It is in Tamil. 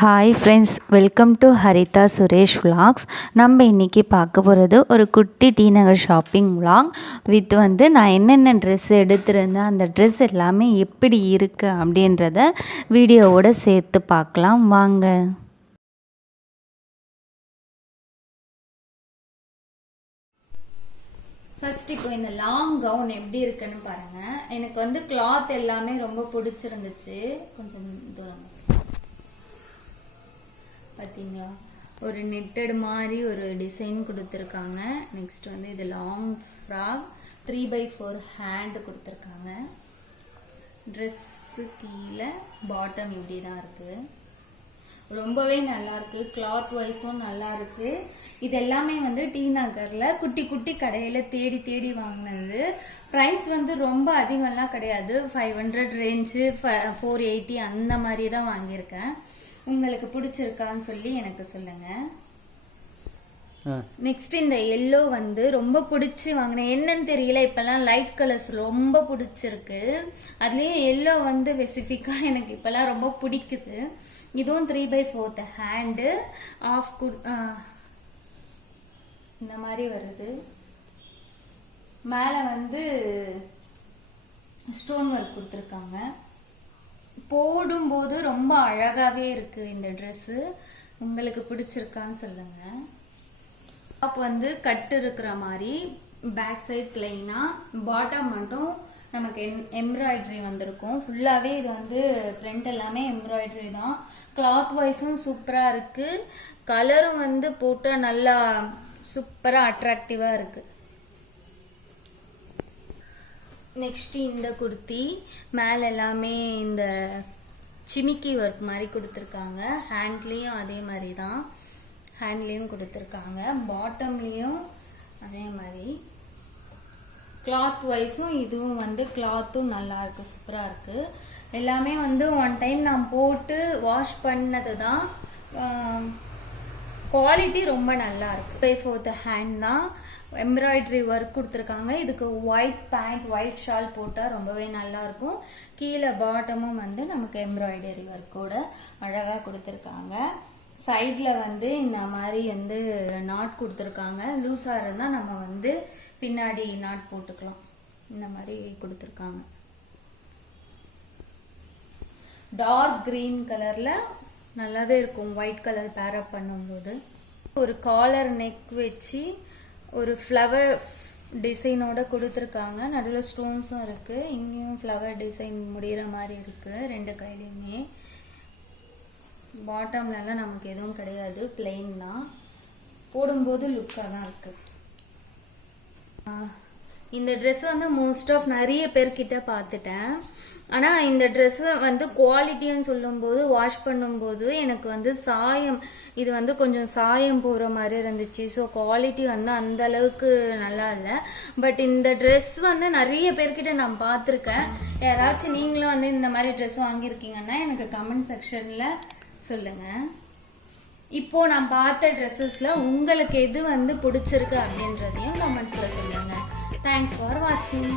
Hi friends, welcome to Haritha Suresh vlogs. நம்ம இன்றைக்கி பார்க்க போகிறது ஒரு குட்டி T Nagar shopping vlog with நான் என்னென்ன ட்ரெஸ் எடுத்திருந்தேன், அந்த ட்ரெஸ் எல்லாமே எப்படி இருக்குது அப்படின்றத வீடியோவோடு சேர்த்து பார்க்கலாம் வாங்க. ஃபர்ஸ்ட் இப்போ இந்த லாங் கவுன் எப்படி இருக்குன்னு பாருங்கள். எனக்கு கிளாத் எல்லாமே ரொம்ப பிடிச்சிருந்துச்சு. கொஞ்சம் தூரம் பார்த்தீங்களா, ஒரு நெட்டட் மாதிரி ஒரு டிசைன் கொடுத்துருக்காங்க. நெக்ஸ்ட் இது லாங் ஃப்ராக் 3x4 ஹேண்ட் கொடுத்துருக்காங்க. ட்ரெஸ்ஸு கீழே பாட்டம் இப்படி தான் இருக்குது. ரொம்பவே நல்லாயிருக்கு. கிளாத் வைஸும் நல்லாயிருக்கு. இது எல்லாமே டி நகரில் குட்டி குட்டி கடையில் தேடி தேடி வாங்கினது. ப்ரைஸ் ரொம்ப அதிகம்லாம் கிடையாது. 500 ரேஞ்சு, 480 அந்த மாதிரி தான் வாங்கியிருக்கேன். உங்களுக்கு பிடிச்சிருக்கான்னு சொல்லி எனக்கு சொல்லுங்கள். நெக்ஸ்ட் இந்த எல்லோ ரொம்ப பிடிச்சி வாங்கினேன். என்னன்னு தெரியல, இப்போல்லாம் லைட் கலர்ஸ் ரொம்ப பிடிச்சிருக்கு. அதுலேயும் எல்லோ ஸ்பெசிஃபிக்காக எனக்கு இப்போல்லாம் ரொம்ப பிடிக்குது. இதுவும் 3x4 ஹேண்டு ஆஃப் இந்த மாதிரி வருது. மேலே ஸ்டோன் ஒர்க் கொடுத்துருக்காங்க. போடும்போது ரொம்ப அழகாகவே இருக்குது இந்த ட்ரெஸ்ஸு. உங்களுக்கு பிடிச்சிருக்கான்னு சொல்லுங்கள். டாப் கட்டு இருக்கிற மாதிரி, பேக் சைட் பிளெயினாக, பாட்டம் மட்டும் நமக்கு எம்ப்ராய்டரி வந்திருக்கும். ஃபுல்லாகவே இது ஃப்ரண்ட் எல்லாமே எம்ப்ராய்டரி தான். கிளாத் வைஸும் சூப்பராக இருக்குது. கலரும் போட்டால் நல்லா சூப்பராக அட்ராக்டிவாக இருக்குது. நெக்ஸ்ட் இந்த குர்த்தி மேலே எல்லாமே இந்த சிமிக்கி ஒர்க் மாதிரி கொடுத்துருக்காங்க. ஹேண்ட்லேயும் அதே மாதிரி தான், ஹேண்ட்லேயும் கொடுத்துருக்காங்க. பாட்டம்லேயும் அதே மாதிரி. கிளாத் வைஸும் இதுவும் கிளாத்தும் நல்லா இருக்குது, சூப்பராக இருக்குது. எல்லாமே ஒன் டைம் நான் போட்டு வாஷ் பண்ணது தான். குவாலிட்டி ரொம்ப நல்லா இருக்கு. 3x4 ஹேண்ட் தான். எம்ப்ராய்டரி ஒர்க் கொடுத்துருக்காங்க. இதுக்கு ஒயிட் பேண்ட், ஒயிட் ஷால் போட்டால் ரொம்பவே நல்லா இருக்கும். கீழே பாட்டமும் நமக்கு எம்ப்ராய்டரி ஒர்க்கோட அழகாக கொடுத்துருக்காங்க. சைடில் இந்த மாதிரி நாட் கொடுத்துருக்காங்க. லூஸாக இருந்தால் நம்ம பின்னாடி நாட் போட்டுக்கலாம். இந்த மாதிரி கொடுத்துருக்காங்க. டார்க் கிரீன் கலரில் நல்லாவே இருக்கும் ஒயிட் கலர் பேரப் பண்ணும்போது. ஒரு காலர் நெக் வச்சு ஒரு ஃப்ளவர் டிசைனோட கொடுத்துருக்காங்க. நடுவில் ஸ்டோன்ஸும் இருக்குது. இங்கேயும் ஃப்ளவர் டிசைன் முடிகிற மாதிரி இருக்குது ரெண்டு கையிலையுமே. பாட்டம்லலாம் நமக்கு எதுவும் கிடையாது, பிளெயின் தான். போடும்போது லுக்காக தான் இருக்குது. இந்த ட்ரெஸ் மோஸ்ட் ஆஃப் நிறைய பேர்கிட்ட பார்த்துட்டேன். ஆனால் இந்த ட்ரெஸ்ஸு குவாலிட்டின்னு சொல்லும்போது, வாஷ் பண்ணும்போது எனக்கு சாயம், இது கொஞ்சம் சாயம் போகிற மாதிரி இருந்துச்சு. ஸோ குவாலிட்டி அந்த அளவுக்கு நல்லா இல்லை. பட் இந்த ட்ரெஸ் நிறைய பேர்கிட்ட நான் பார்த்துருக்கேன். யாராச்சும் நீங்களும் இந்த மாதிரி ட்ரெஸ் வாங்கியிருக்கீங்கன்னா எனக்கு கமெண்ட் செக்ஷனில் சொல்லுங்கள். இப்போது நான் பார்த்த ட்ரெஸ்ஸஸில் உங்களுக்கு எது பிடிச்சிருக்கு அப்படின்றதையும் கமெண்ட்ஸில் சொல்லுங்கள். தேங்க்ஸ் ஃபார் வாட்சிங்.